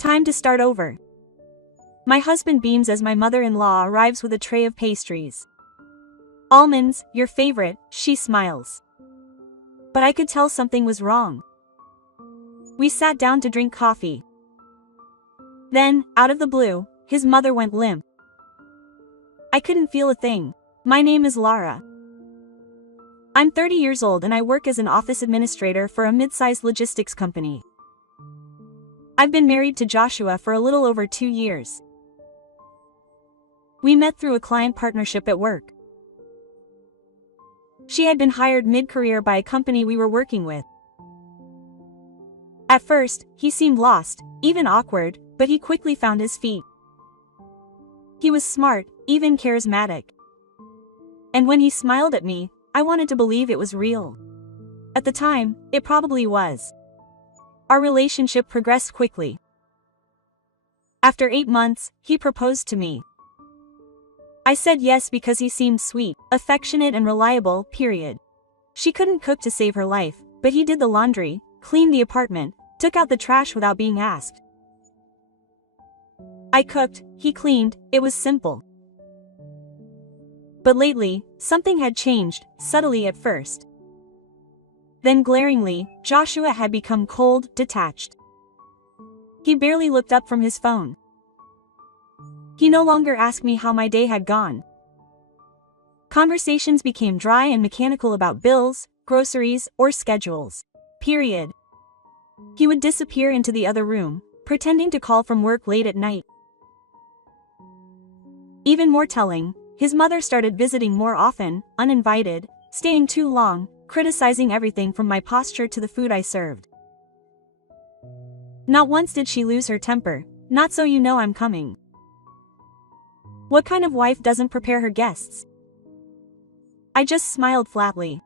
Time to start over. My husband beams as my mother-in-law arrives with a tray of pastries. Almonds, your favorite, she smiles. But I could tell something was wrong. We sat down to drink coffee. Then, out of the blue, his mother went limp. I couldn't feel a thing. My name is Lara. I'm 30 years old and I work as an office administrator for a mid-sized logistics company. I've been married to Joshua for a little over 2 years. We met through a client partnership at work. She had been hired mid-career by a company we were working with. At first, he seemed lost, even awkward, but he quickly found his feet. He was smart, even charismatic. And when he smiled at me, I wanted to believe it was real. At the time, it probably was. Our relationship progressed quickly. After 8 months, he proposed to me. I said yes because he seemed sweet, affectionate and reliable, period. She couldn't cook to save her life, but he did the laundry, cleaned the apartment, took out the trash without being asked. I cooked, he cleaned, it was simple. But lately, something had changed, subtly at first. Then glaringly, Joshua had become cold, detached. He barely looked up from his phone. He no longer asked me how my day had gone. Conversations became dry and mechanical about bills, groceries, or schedules. Period. He would disappear into the other room, pretending to call from work late at night. Even more telling, his mother started visiting more often, uninvited, staying too long, criticizing everything from my posture to the food I served. Not once did she lose her temper, not so you know I'm coming. What kind of wife doesn't prepare her guests? I just smiled flatly.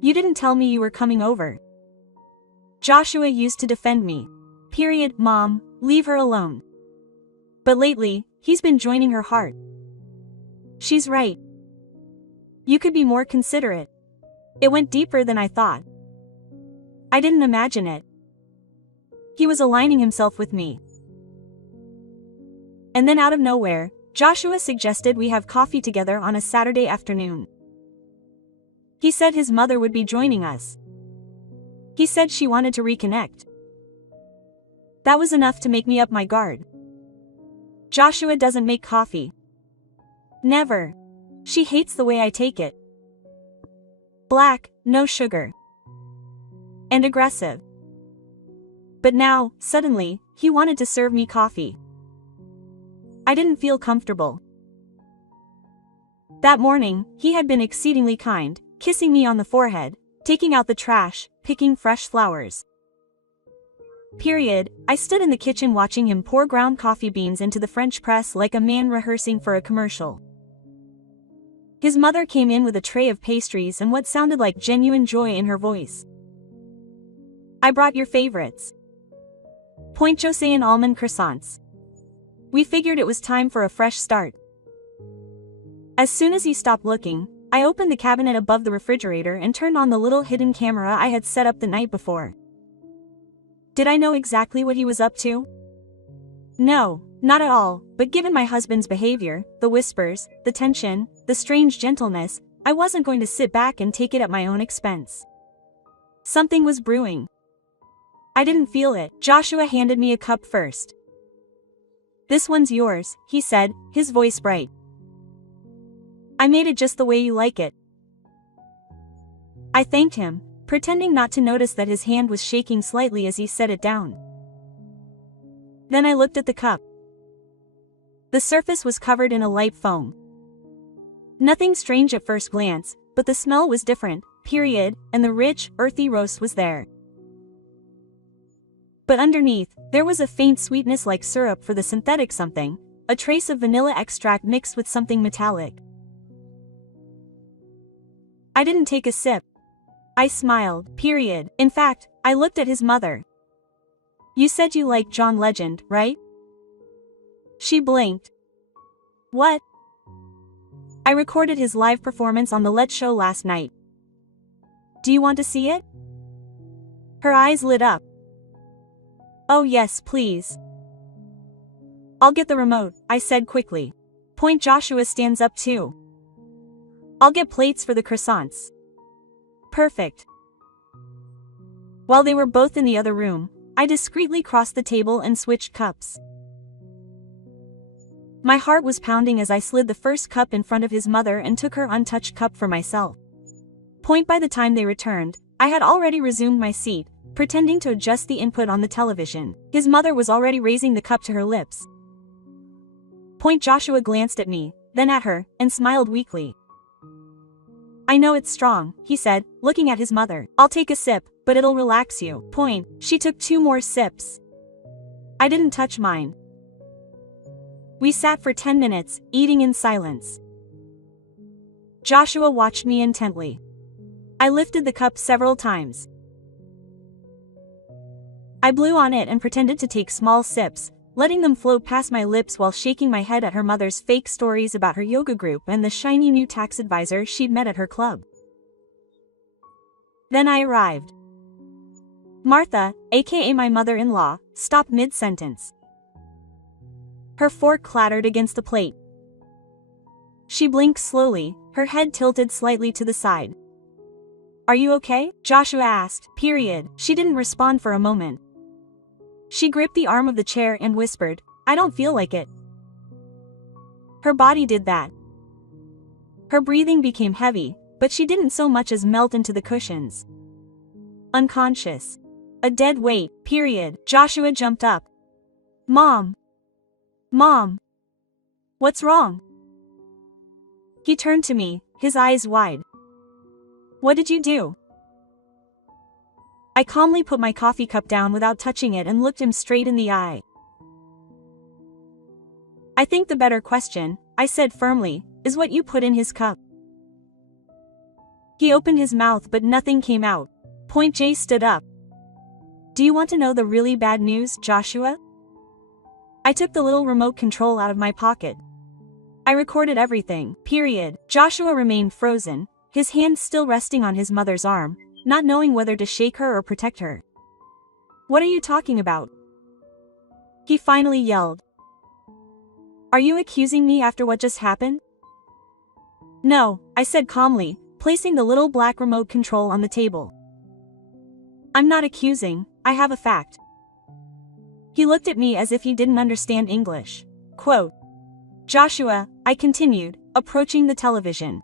You didn't tell me you were coming over. Joshua used to defend me. Period, Mom, leave her alone. But lately, he's been joining her heart. She's right. You could be more considerate. It went deeper than I thought. I didn't imagine it. He was aligning himself with me. And then out of nowhere, Joshua suggested we have coffee together on a Saturday afternoon. He said his mother would be joining us. He said she wanted to reconnect. That was enough to make me up my guard. Joshua doesn't make coffee. Never. She hates the way I take it. Black, no sugar. And aggressive. But now, suddenly, he wanted to serve me coffee. I didn't feel comfortable. That morning, he had been exceedingly kind, kissing me on the forehead, taking out the trash, picking fresh flowers. Period. I stood in the kitchen watching him pour ground coffee beans into the French press like a man rehearsing for a commercial. His mother came in with a tray of pastries and what sounded like genuine joy in her voice. I brought your favorites. Point Jose and almond croissants. We figured it was time for a fresh start. As soon as he stopped looking, I opened the cabinet above the refrigerator and turned on the little hidden camera I had set up the night before. Did I know exactly what he was up to? No, not at all, but given my husband's behavior, the whispers, the tension, the strange gentleness, I wasn't going to sit back and take it at my own expense. Something was brewing. I didn't feel it. Joshua handed me a cup first. This one's yours, he said, his voice bright. I made it just the way you like it. I thanked him, pretending not to notice that his hand was shaking slightly as he set it down. Then I looked at the cup. The surface was covered in a light foam. Nothing strange at first glance, but the smell was different, period, and the rich, earthy roast was there. But underneath, there was a faint sweetness like syrup for the synthetic something, a trace of vanilla extract mixed with something metallic. I didn't take a sip. I smiled, period. In fact, I looked at his mother. You said you liked John Legend, right? She blinked. What? I recorded his live performance on the Let Show last night. Do you want to see it? Her eyes lit up. Oh yes, please. I'll get the remote, I said quickly. Point Joshua stands up too. I'll get plates for the croissants. Perfect. While they were both in the other room, I discreetly crossed the table and switched cups. My heart was pounding as I slid the first cup in front of his mother and took her untouched cup for myself. By the time they returned, I had already resumed my seat, pretending to adjust the input on the television. His mother was already raising the cup to her lips. Joshua glanced at me, then at her, and smiled weakly. I know it's strong, he said, looking at his mother. I'll take a sip, but it'll relax you. She took 2 more sips. I didn't touch mine. We sat for 10 minutes, eating in silence. Joshua watched me intently. I lifted the cup several times. I blew on it and pretended to take small sips, letting them float past my lips while shaking my head at her mother's fake stories about her yoga group and the shiny new tax advisor she'd met at her club. Then I arrived. Martha, aka my mother-in-law, stopped mid-sentence. Her fork clattered against the plate. She blinked slowly, her head tilted slightly to the side. Are you okay? Joshua asked. She didn't respond for a moment. She gripped the arm of the chair and whispered, I don't feel like it. Her body did that. Her breathing became heavy, but she didn't so much as melt into the cushions. Unconscious. A dead weight. Joshua jumped up. Mom! Mom! What's wrong? He turned to me, his eyes wide. What did you do? I calmly put my coffee cup down without touching it and looked him straight in the eye. I think the better question, I said firmly, is what you put in his cup. He opened his mouth but nothing came out. Jay stood up. Do you want to know the really bad news, Joshua? I took the little remote control out of my pocket. I recorded everything. Joshua remained frozen, his hand still resting on his mother's arm, not knowing whether to shake her or protect her. What are you talking about? He finally yelled. Are you accusing me after what just happened? No, I said calmly, placing the little black remote control on the table. I'm not accusing, I have a fact. He looked at me as if he didn't understand English. Quote. Joshua, I continued, approaching the television.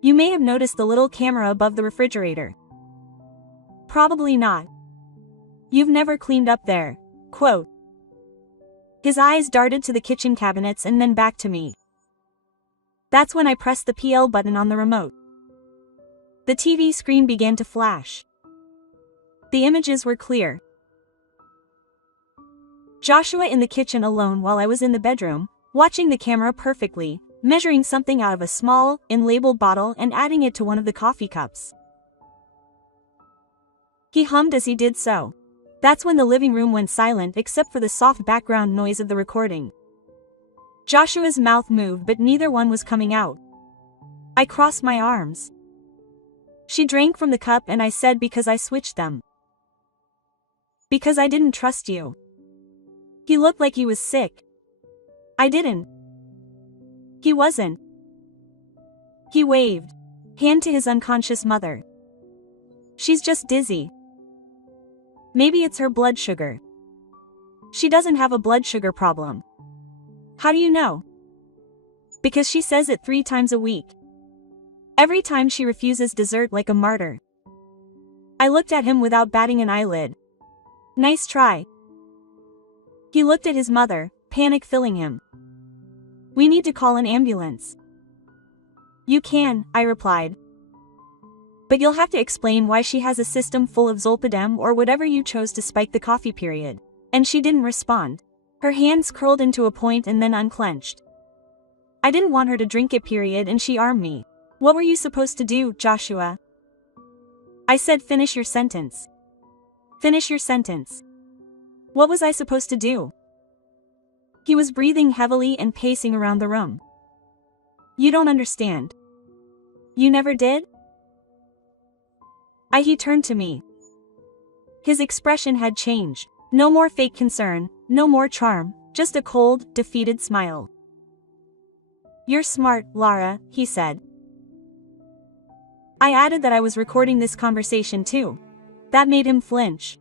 You may have noticed the little camera above the refrigerator. Probably not. You've never cleaned up there. Quote. His eyes darted to the kitchen cabinets and then back to me. That's when I pressed the PL button on the remote. The TV screen began to flash. The images were clear. Joshua in the kitchen alone while I was in the bedroom, watching the camera perfectly, measuring something out of a small, unlabeled bottle and adding it to one of the coffee cups. He hummed as he did so. That's when the living room went silent except for the soft background noise of the recording. Joshua's mouth moved but neither one was coming out. I crossed my arms. She drank from the cup and I said because I switched them. Because I didn't trust you. He looked like he was sick. I didn't. He wasn't. He waved. Hand to his unconscious mother. She's just dizzy. Maybe it's her blood sugar. She doesn't have a blood sugar problem. How do you know? Because she says it 3 times a week. Every time she refuses dessert like a martyr. I looked at him without batting an eyelid. Nice try. He looked at his mother, panic filling him. We need to call an ambulance. You can, I replied. But you'll have to explain why she has a system full of Zolpidem or whatever you chose to spike the coffee. And she didn't respond. Her hands curled into a point and then unclenched. I didn't want her to drink it. And she armed me. What were you supposed to do, Joshua? I said finish your sentence. Finish your sentence. What was I supposed to do? He was breathing heavily and pacing around the room. You don't understand. You never did? He turned to me. His expression had changed. No more fake concern, no more charm, just a cold, defeated smile. "You're smart, Lara," he said. I added that I was recording this conversation too. That made him flinch.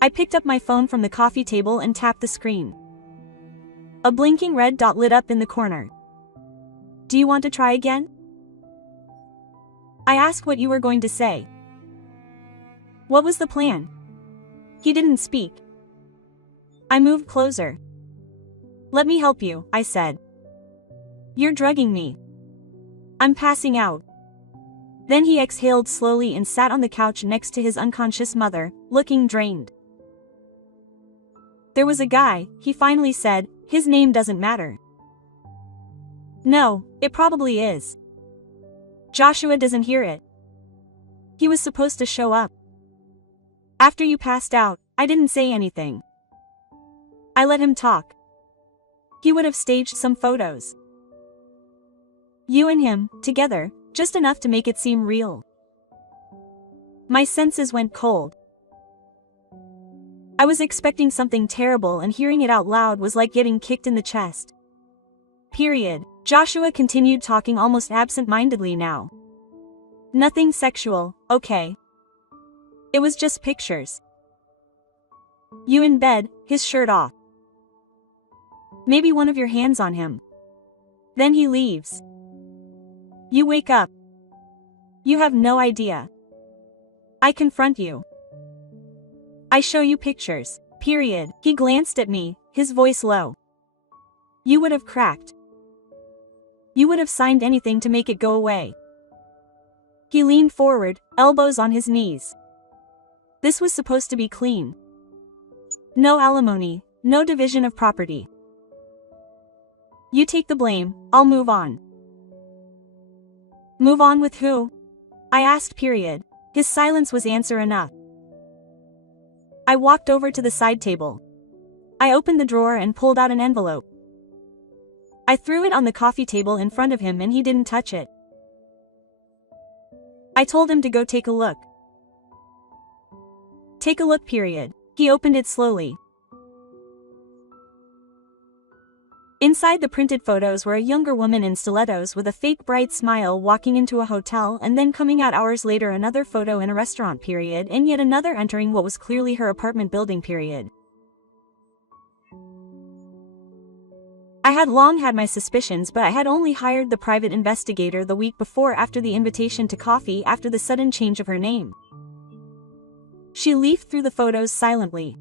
I picked up my phone from the coffee table and tapped the screen. A blinking red dot lit up in the corner. "Do you want to try again?" I asked what you were going to say. What was the plan? He didn't speak. I moved closer. "Let me help you," I said. "You're drugging me. I'm passing out." Then he exhaled slowly and sat on the couch next to his unconscious mother, looking drained. "There was a guy," he finally said. "His name doesn't matter." "No, it probably is. Joshua doesn't hear it. He was supposed to show up. After you passed out, I didn't say anything. I let him talk. He would have staged some photos. You and him, together, just enough to make it seem real." My senses went cold. I was expecting something terrible, and hearing it out loud was like getting kicked in the chest. Period. Joshua continued talking almost absent-mindedly now. "Nothing sexual, okay? It was just pictures. You in bed, his shirt off. Maybe one of your hands on him. Then he leaves. You wake up. You have no idea. I confront you. I show you pictures. Period." He glanced at me, his voice low. "You would have cracked. You would have signed anything to make it go away." He leaned forward, elbows on his knees. This was supposed to be clean. No alimony, no division of property. You take the blame, I'll move on. Move on with who? I asked. Period. His silence was answer enough. I walked over to the side table. I opened the drawer and pulled out an envelope. I threw it on the coffee table in front of him and he didn't touch it. I told him to go take a look. Take a look. Period. He opened it slowly. Inside the printed photos were a younger woman in stilettos with a fake bright smile walking into a hotel, and then coming out hours later another photo in a restaurant. Period, and yet another entering what was clearly her apartment building. Period. I had long had my suspicions, but I had only hired the private investigator the week before after the invitation to coffee after the sudden change of her name. She leafed through the photos silently.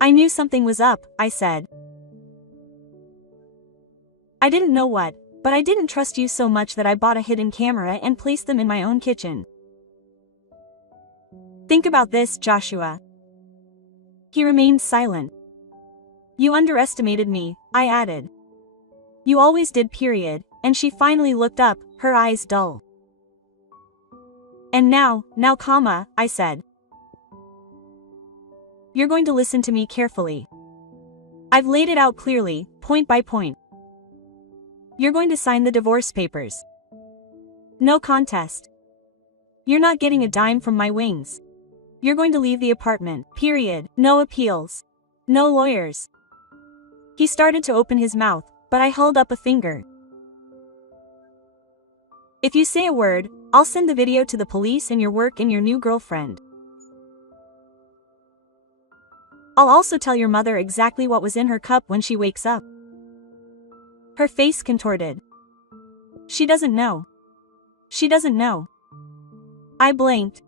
I knew something was up, I said. I didn't know what, but I didn't trust you so much that I bought a hidden camera and placed them in my own kitchen. Think about this, Joshua. He remained silent. You underestimated me, I added. You always did. Period, and she finally looked up, her eyes dull. And now, comma, I said. You're going to listen to me carefully. I've laid it out clearly, point by point. You're going to sign the divorce papers. No contest. You're not getting a dime from my wings. You're going to leave the apartment. Period. No appeals. No lawyers. He started to open his mouth, but I held up a finger. If you say a word, I'll send the video to the police and your work and your new girlfriend. I'll also tell your mother exactly what was in her cup when she wakes up. Her face contorted. She doesn't know. She doesn't know. I blinked.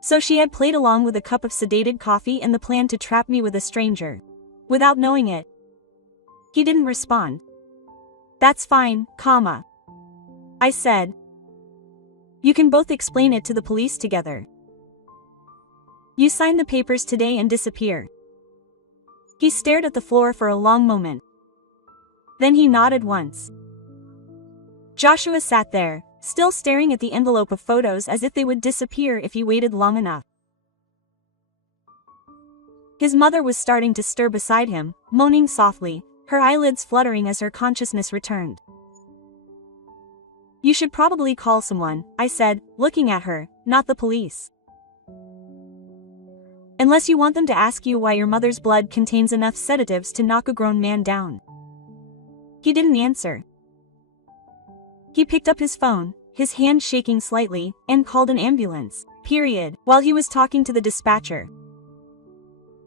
So she had played along with a cup of sedated coffee and the plan to trap me with a stranger. Without knowing it. He didn't respond. That's fine, comma. I said. You can both explain it to the police together. You sign the papers today and disappear. He stared at the floor for a long moment. Then he nodded once. Joshua sat there, still staring at the envelope of photos as if they would disappear if he waited long enough. His mother was starting to stir beside him, moaning softly, her eyelids fluttering as her consciousness returned. You should probably call someone, I said, looking at her, not the police. Unless you want them to ask you why your mother's blood contains enough sedatives to knock a grown man down. He didn't answer. He picked up his phone, his hand shaking slightly, and called an ambulance. While he was talking to the dispatcher,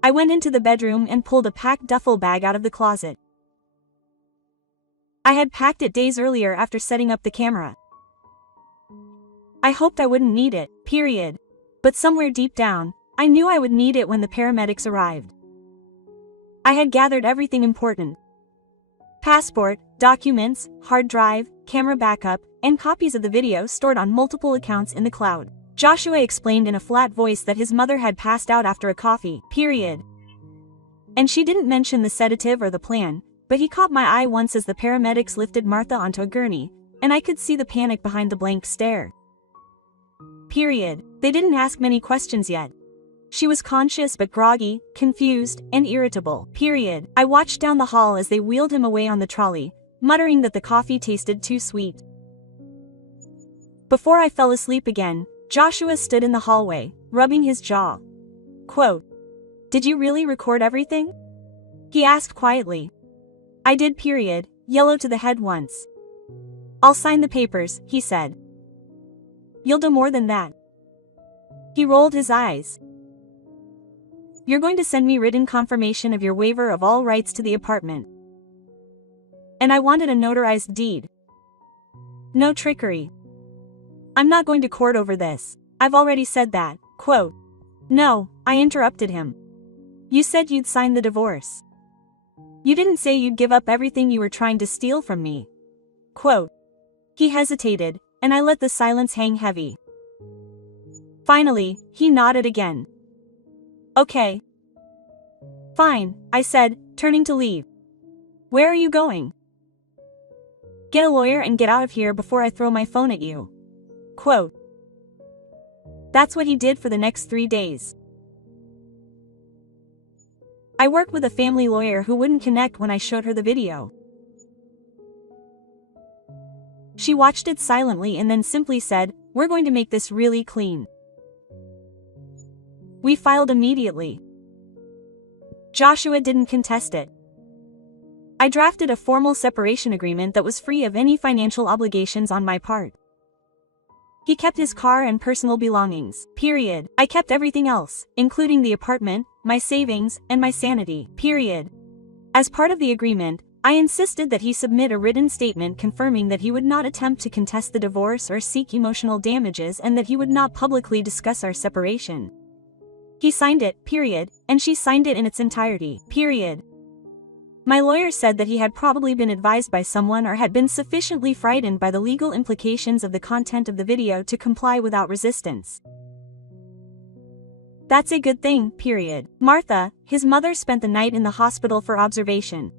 I went into the bedroom and pulled a packed duffel bag out of the closet. I had packed it days earlier after setting up the camera. I hoped I wouldn't need it, but somewhere deep down, I knew I would need it when the paramedics arrived. I had gathered everything important. Passport, documents, hard drive, camera backup, and copies of the video stored on multiple accounts in the cloud. Joshua explained in a flat voice that his mother had passed out after a coffee, and she didn't mention the sedative or the plan, but he caught my eye once as the paramedics lifted Martha onto a gurney, and I could see the panic behind the blank stare. They didn't ask many questions yet. She was conscious but groggy, confused, and irritable. I watched down the hall as they wheeled him away on the trolley, muttering that the coffee tasted too sweet. Before I fell asleep again, Joshua stood in the hallway, rubbing his jaw. Quote, "Did you really record everything?" He asked quietly. I did. Yellow to the head once. I'll sign the papers, he said. You'll do more than that. He rolled his eyes. You're going to send me written confirmation of your waiver of all rights to the apartment. And I wanted a notarized deed. No trickery. I'm not going to court over this. I've already said that. Quote. No, I interrupted him. You said you'd sign the divorce. You didn't say you'd give up everything you were trying to steal from me. Quote. He hesitated, and I let the silence hang heavy. Finally, he nodded again. Okay. Fine, I said, turning to leave. Where are you going? Get a lawyer and get out of here before I throw my phone at you. Quote. That's what he did for the next 3 days. I worked with a family lawyer who wouldn't connect when I showed her the video. She watched it silently and then simply said, "We're going to make this really clean." We filed immediately. Joshua didn't contest it. I drafted a formal separation agreement that was free of any financial obligations on my part. He kept his car and personal belongings. I kept everything else, including the apartment, my savings, and my sanity. As part of the agreement, I insisted that he submit a written statement confirming that he would not attempt to contest the divorce or seek emotional damages and that he would not publicly discuss our separation. He signed it, and she signed it in its entirety. My lawyer said that he had probably been advised by someone or had been sufficiently frightened by the legal implications of the content of the video to comply without resistance. That's a good thing. Martha, his mother, spent the night in the hospital for observation.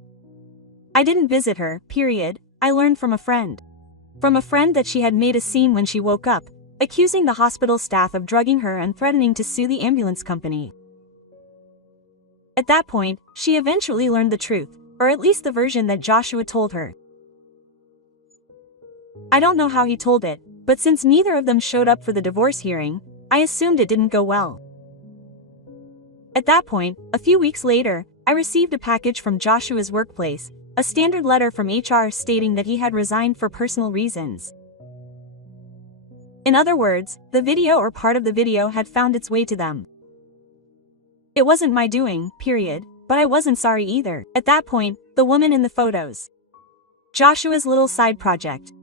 I didn't visit her. I learned from a friend. From a friend that she had made a scene when she woke up, accusing the hospital staff of drugging her and threatening to sue the ambulance company. At that point, she eventually learned the truth, or at least the version that Joshua told her. I don't know how he told it, but since neither of them showed up for the divorce hearing, I assumed it didn't go well. At that point, a few weeks later, I received a package from Joshua's workplace, a standard letter from HR stating that he had resigned for personal reasons. In other words, the video or part of the video had found its way to them. It wasn't my doing, but I wasn't sorry either. At that point, the woman in the photos. Joshua's little side project.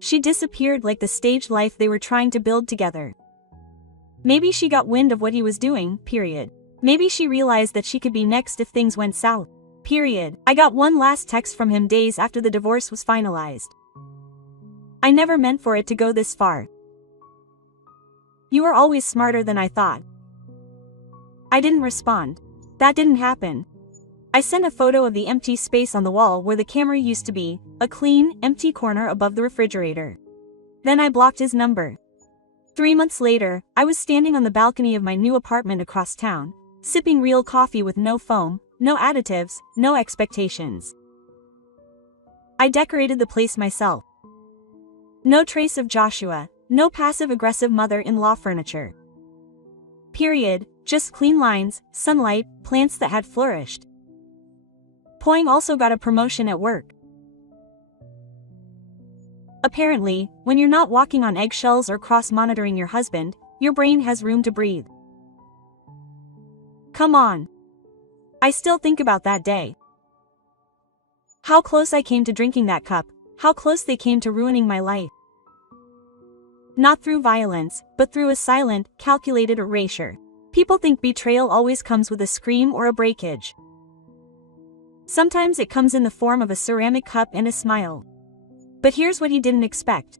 She disappeared like the staged life they were trying to build together. Maybe she got wind of what he was doing, Maybe she realized that she could be next if things went south, I got one last text from him days after the divorce was finalized. I never meant for it to go this far. You were always smarter than I thought. I didn't respond. That didn't happen. I sent a photo of the empty space on the wall where the camera used to be, a clean, empty corner above the refrigerator. Then I blocked his number. 3 months later, I was standing on the balcony of my new apartment across town, sipping real coffee with no foam, no additives, no expectations. I decorated the place myself. No trace of Joshua, no passive-aggressive mother-in-law furniture. Just clean lines, sunlight, plants that had flourished. Poing also got a promotion at work. Apparently, when you're not walking on eggshells or cross-monitoring your husband, your brain has room to breathe. Come on. I still think about that day. How close I came to drinking that cup, how close they came to ruining my life. Not through violence, but through a silent, calculated erasure. People think betrayal always comes with a scream or a breakage. Sometimes it comes in the form of a ceramic cup and a smile. But here's what he didn't expect.